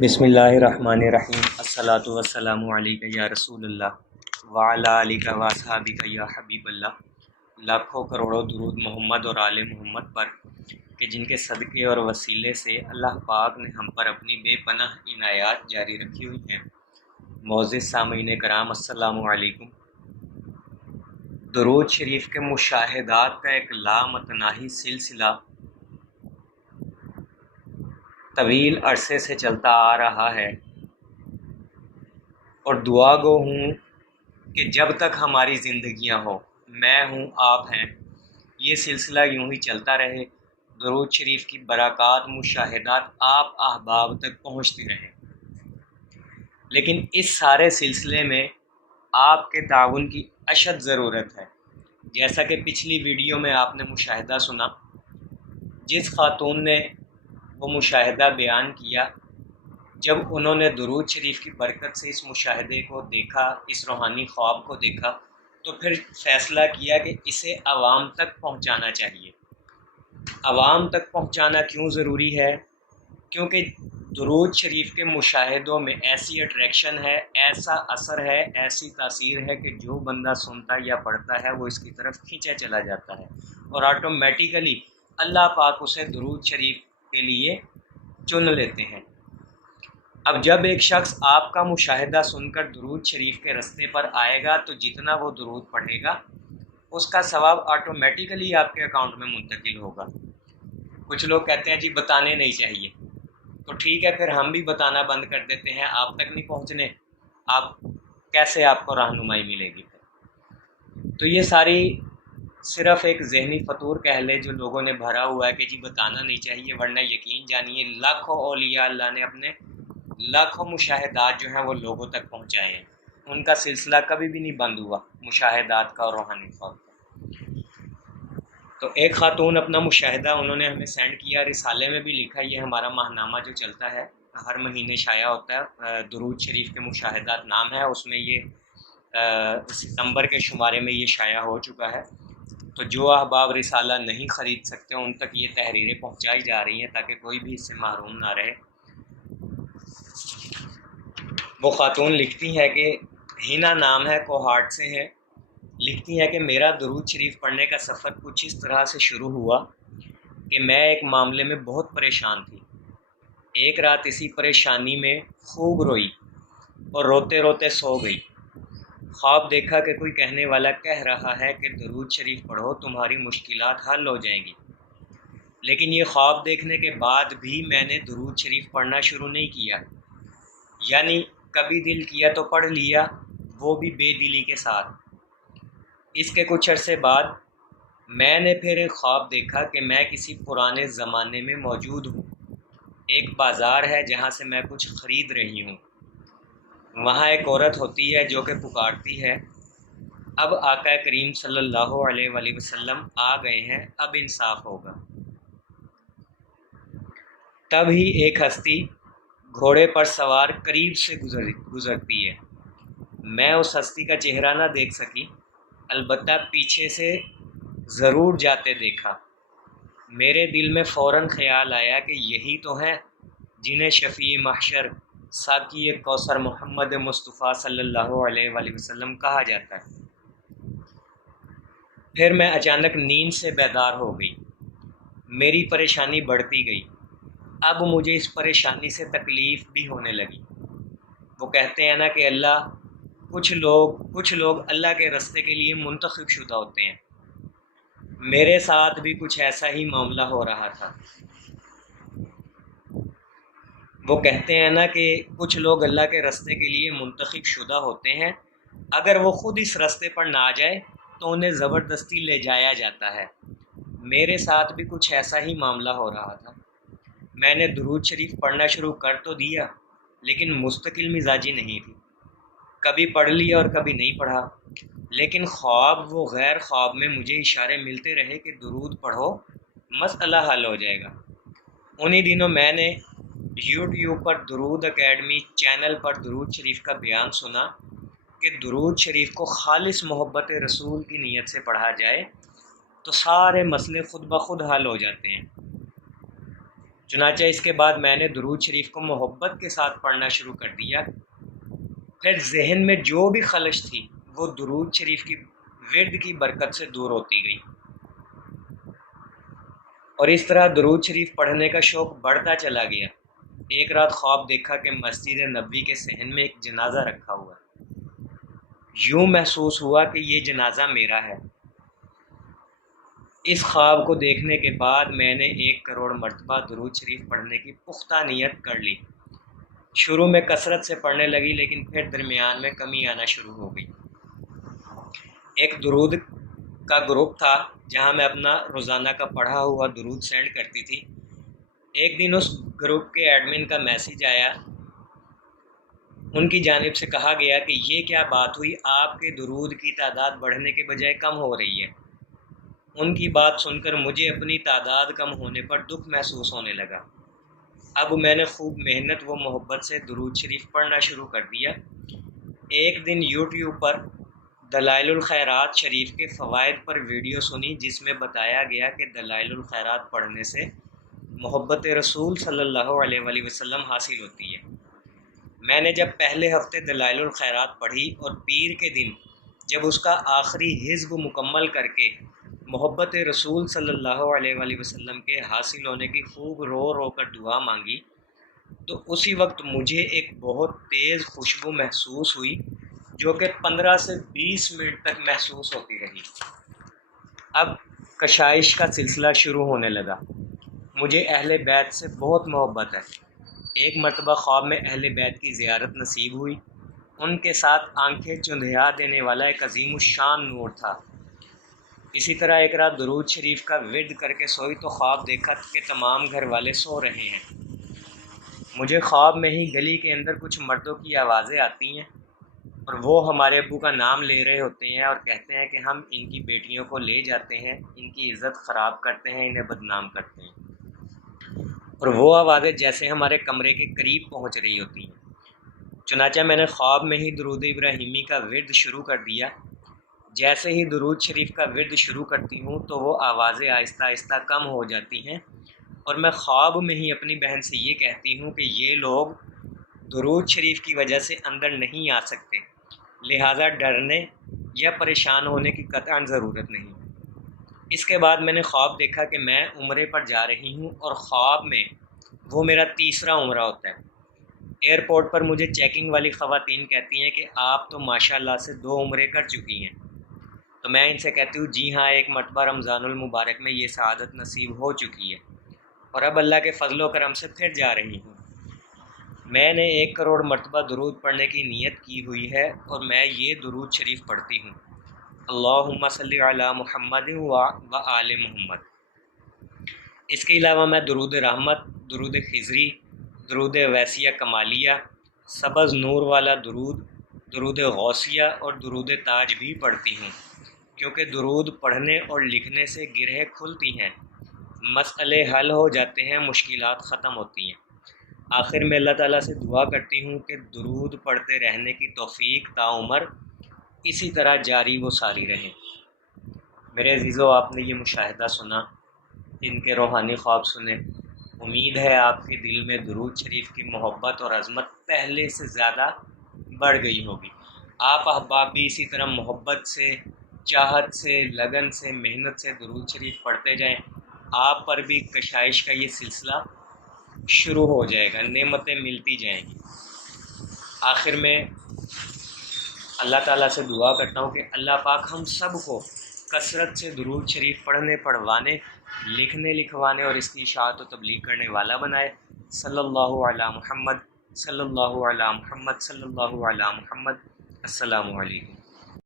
بسم اللہ الرحمن الرحیم الصلاۃ والسلام علیکہ یا رسول اللہ وعلیٰ علیہ واصحابہ یا حبیب اللہ۔ لاکھوں کروڑوں درود محمد اور آل محمد پر کہ جن کے صدقے اور وسیلے سے اللہ پاک نے ہم پر اپنی بے پناہ عنایات جاری رکھی ہوئی ہیں۔ معزز سامعین کرام السلام علیکم۔ درود شریف کے مشاہدات کا ایک لامتناہی سلسلہ طویل عرصے سے چلتا آ رہا ہے، اور دعا گو ہوں کہ جب تک ہماری زندگیاں ہوں، میں ہوں، آپ ہیں، یہ سلسلہ یوں ہی چلتا رہے، درود شریف کی برکات مشاہدات آپ احباب تک پہنچتی رہیں۔ لیکن اس سارے سلسلے میں آپ کے تعاون کی اشد ضرورت ہے۔ جیسا کہ پچھلی ویڈیو میں آپ نے مشاہدہ سنا، جس خاتون نے وہ مشاہدہ بیان کیا، جب انہوں نے درود شریف کی برکت سے اس مشاہدے کو دیکھا، اس روحانی خواب کو دیکھا، تو پھر فیصلہ کیا کہ اسے عوام تک پہنچانا چاہیے۔ عوام تک پہنچانا کیوں ضروری ہے؟ کیونکہ درود شریف کے مشاہدوں میں ایسی اٹریکشن ہے، ایسا اثر ہے، ایسی تاثیر ہے کہ جو بندہ سنتا یا پڑھتا ہے وہ اس کی طرف کھینچا چلا جاتا ہے، اور آٹومیٹیکلی اللہ پاک اسے درود شریف کے لیے چن لیتے ہیں۔ اب جب ایک شخص آپ کا مشاہدہ سن کر درود شریف کے رستے پر آئے گا تو جتنا وہ درود پڑھے گا اس کا ثواب آٹومیٹیکلی آپ کے اکاؤنٹ میں منتقل ہوگا۔ کچھ لوگ کہتے ہیں جی بتانے نہیں چاہیے، تو ٹھیک ہے، پھر ہم بھی بتانا بند کر دیتے ہیں، آپ تک نہیں پہنچنے، کیسے آپ کو رہنمائی ملے گی؟ تو یہ ساری صرف ایک ذہنی فطور کہہ لے جو لوگوں نے بھرا ہوا ہے کہ جی بتانا نہیں چاہیے، ورنہ یقین جانیے لاکھوں اولیاء اللہ نے اپنے لاکھوں مشاہدات جو ہیں وہ لوگوں تک پہنچائے ہیں، ان کا سلسلہ کبھی بھی نہیں بند ہوا، مشاہدات کا اور روحانی خواب کا۔ تو ایک خاتون اپنا مشاہدہ انہوں نے ہمیں سینڈ کیا، رسالے میں بھی لکھا، یہ ہمارا ماہنامہ جو چلتا ہے ہر مہینے شائع ہوتا ہے، درود شریف کے مشاہدات نام ہے، اس میں یہ ستمبر کے شمارے میں یہ شائع ہو چکا ہے۔ تو جو احباب رسالہ نہیں خرید سکتے ان تک یہ تحریریں پہنچائی جا رہی ہیں تاکہ کوئی بھی اس سے محروم نہ رہے۔ وہ خاتون لکھتی ہے کہ ہینا نام ہے، کوہاٹ سے ہے، لکھتی ہے کہ میرا درود شریف پڑھنے کا سفر کچھ اس طرح سے شروع ہوا کہ میں ایک معاملے میں بہت پریشان تھی۔ ایک رات اسی پریشانی میں خوب روئی اور روتے روتے سو گئی۔ خواب دیکھا کہ کوئی کہنے والا کہہ رہا ہے کہ درود شریف پڑھو، تمہاری مشکلات حل ہو جائیں گی۔ لیکن یہ خواب دیکھنے کے بعد بھی میں نے درود شریف پڑھنا شروع نہیں کیا، یعنی کبھی دل کیا تو پڑھ لیا، وہ بھی بے دلی کے ساتھ۔ اس کے کچھ عرصے بعد میں نے پھر ایک خواب دیکھا کہ میں کسی پرانے زمانے میں موجود ہوں، ایک بازار ہے جہاں سے میں کچھ خرید رہی ہوں، وہاں ایک عورت ہوتی ہے جو کہ پکارتی ہے، اب آقا کریم صلی اللہ علیہ وآلہ وسلم آ گئے ہیں، اب انصاف ہوگا۔ تب ہی ایک ہستی گھوڑے پر سوار قریب سے گزرتی ہے۔ میں اس ہستی کا چہرہ نہ دیکھ سکی، البتہ پیچھے سے ضرور جاتے دیکھا۔ میرے دل میں فوراً خیال آیا کہ یہی تو ہیں جنہیں شفیع محشر ساقی کوثر محمد مصطفیٰ صلی اللہ علیہ وآلہ وسلم کہا جاتا ہے۔ پھر میں اچانک نیند سے بیدار ہو گئی، میری پریشانی بڑھتی گئی، اب مجھے اس پریشانی سے تکلیف بھی ہونے لگی۔ وہ کہتے ہیں نا کہ کچھ لوگ اللہ کے راستے کے لیے منتخب شدہ ہوتے ہیں، میرے ساتھ بھی کچھ ایسا ہی معاملہ ہو رہا تھا۔ وہ کہتے ہیں نا کہ کچھ لوگ اللہ کے راستے کے لیے منتخب شدہ ہوتے ہیں، اگر وہ خود اس راستے پر نہ آ جائے تو انہیں زبردستی لے جایا جاتا ہے۔ میرے ساتھ بھی کچھ ایسا ہی معاملہ ہو رہا تھا۔ میں نے درود شریف پڑھنا شروع کر تو دیا، لیکن مستقل مزاجی نہیں تھی، کبھی پڑھ لیا اور کبھی نہیں پڑھا۔ لیکن خواب و غیر خواب میں مجھے اشارے ملتے رہے کہ درود پڑھو، مسئلہ حل ہو جائے گا۔ انہی دنوں میں نے یوٹیوب پر درود اکیڈمی چینل پر درود شریف کا بیان سنا کہ درود شریف کو خالص محبت رسول کی نیت سے پڑھا جائے تو سارے مسئلے خود بخود حل ہو جاتے ہیں۔ چنانچہ اس کے بعد میں نے درود شریف کو محبت کے ساتھ پڑھنا شروع کر دیا۔ پھر ذہن میں جو بھی خلش تھی وہ درود شریف کی ورد کی برکت سے دور ہوتی گئی، اور اس طرح درود شریف پڑھنے کا شوق بڑھتا چلا گیا۔ ایک رات خواب دیکھا کہ مسجد نبوی کے صحن میں ایک جنازہ رکھا ہوا ہے۔ یوں محسوس ہوا کہ یہ جنازہ میرا ہے۔ اس خواب کو دیکھنے کے بعد میں نے 1 کروڑ مرتبہ درود شریف پڑھنے کی پختہ نیت کر لی۔ شروع میں کثرت سے پڑھنے لگی، لیکن پھر درمیان میں کمی آنا شروع ہو گئی۔ ایک درود کا گروپ تھا جہاں میں اپنا روزانہ کا پڑھا ہوا درود سینڈ کرتی تھی۔ ایک دن اس گروپ کے ایڈمن کا میسیج آیا، ان کی جانب سے کہا گیا کہ یہ کیا بات ہوئی، آپ کے درود کی تعداد بڑھنے کے بجائے کم ہو رہی ہے۔ ان کی بات سن کر مجھے اپنی تعداد کم ہونے پر دکھ محسوس ہونے لگا۔ اب میں نے خوب محنت و محبت سے درود شریف پڑھنا شروع کر دیا۔ ایک دن یوٹیوب پر دلائل الخیرات شریف کے فوائد پر ویڈیو سنی، جس میں بتایا گیا کہ دلائل الخیرات پڑھنے سے محبت رسول صلی اللہ علیہ وآلہ وسلم حاصل ہوتی ہے۔ میں نے جب پہلے ہفتے دلائل الخیرات پڑھی اور پیر کے دن جب اس کا آخری حزب مکمل کر کے محبت رسول صلی اللہ علیہ وآلہ وسلم کے حاصل ہونے کی خوب رو رو کر دعا مانگی، تو اسی وقت مجھے ایک بہت تیز خوشبو محسوس ہوئی جو کہ 15 سے 20 منٹ تک محسوس ہوتی رہی۔ اب کشائش کا سلسلہ شروع ہونے لگا۔ مجھے اہل بیت سے بہت محبت ہے۔ ایک مرتبہ خواب میں اہل بیت کی زیارت نصیب ہوئی۔ ان کے ساتھ آنکھیں چندھیا دینے والا ایک عظیم الشان نور تھا۔ اسی طرح ایک رات درود شریف کا ورد کر کے سوئی تو خواب دیکھا کہ تمام گھر والے سو رہے ہیں۔ مجھے خواب میں ہی گلی کے اندر کچھ مردوں کی آوازیں آتی ہیں، اور وہ ہمارے ابو کا نام لے رہے ہوتے ہیں اور کہتے ہیں کہ ہم ان کی بیٹیوں کو لے جاتے ہیں، ان کی عزت خراب کرتے ہیں، انہیں بدنام کرتے ہیں، اور وہ آوازیں جیسے ہمارے کمرے کے قریب پہنچ رہی ہوتی ہیں۔ چنانچہ میں نے خواب میں ہی درود ابراہیمی کا ورد شروع کر دیا۔ جیسے ہی درود شریف کا ورد شروع کرتی ہوں تو وہ آوازیں آہستہ آہستہ کم ہو جاتی ہیں، اور میں خواب میں ہی اپنی بہن سے یہ کہتی ہوں کہ یہ لوگ درود شریف کی وجہ سے اندر نہیں آ سکتے، لہٰذا ڈرنے یا پریشان ہونے کی قطعاً ضرورت نہیں۔ اس کے بعد میں نے خواب دیکھا کہ میں عمرے پر جا رہی ہوں، اور خواب میں وہ میرا تیسرا عمرہ ہوتا ہے۔ ایئرپورٹ پر مجھے چیکنگ والی خواتین کہتی ہیں کہ آپ تو ماشاءاللہ سے 2 عمرے کر چکی ہیں۔ تو میں ان سے کہتی ہوں جی ہاں، ایک مرتبہ رمضان المبارک میں یہ سعادت نصیب ہو چکی ہے، اور اب اللہ کے فضل و کرم سے پھر جا رہی ہوں۔ میں نے 1 کروڑ مرتبہ درود پڑھنے کی نیت کی ہوئی ہے، اور میں یہ درود شریف پڑھتی ہوں: اللہم صلی علی محمد و آل محمد۔ اس کے علاوہ میں درود رحمت، درود خضری، درود ویسیہ کمالیہ، سبز نور والا درود، درود غوثیہ اور درود تاج بھی پڑھتی ہوں، کیونکہ درود پڑھنے اور لکھنے سے گرہیں کھلتی ہیں، مسئلے حل ہو جاتے ہیں، مشکلات ختم ہوتی ہیں۔ آخر میں اللہ تعالیٰ سے دعا کرتی ہوں کہ درود پڑھتے رہنے کی توفیق تعمر اسی طرح جاری و ساری رہے۔ میرے عزیزو، آپ نے یہ مشاہدہ سنا، ان کے روحانی خواب سنے۔ امید ہے آپ کے دل میں درود شریف کی محبت اور عظمت پہلے سے زیادہ بڑھ گئی ہوگی۔ آپ احباب بھی اسی طرح محبت سے، چاہت سے، لگن سے، محنت سے درود شریف پڑھتے جائیں۔ آپ پر بھی کشائش کا یہ سلسلہ شروع ہو جائے گا، نعمتیں ملتی جائیں گی۔ آخر میں اللہ تعالیٰ سے دعا کرتا ہوں کہ اللہ پاک ہم سب کو کثرت سے درود شریف پڑھنے، پڑھوانے، لکھنے، لکھوانے اور اس کی اشاعت و تبلیغ کرنے والا بنائے۔ صلی اللہ علی محمد، صلی اللہ علی محمد، صلی اللہ علی محمد۔ السلام علیکم۔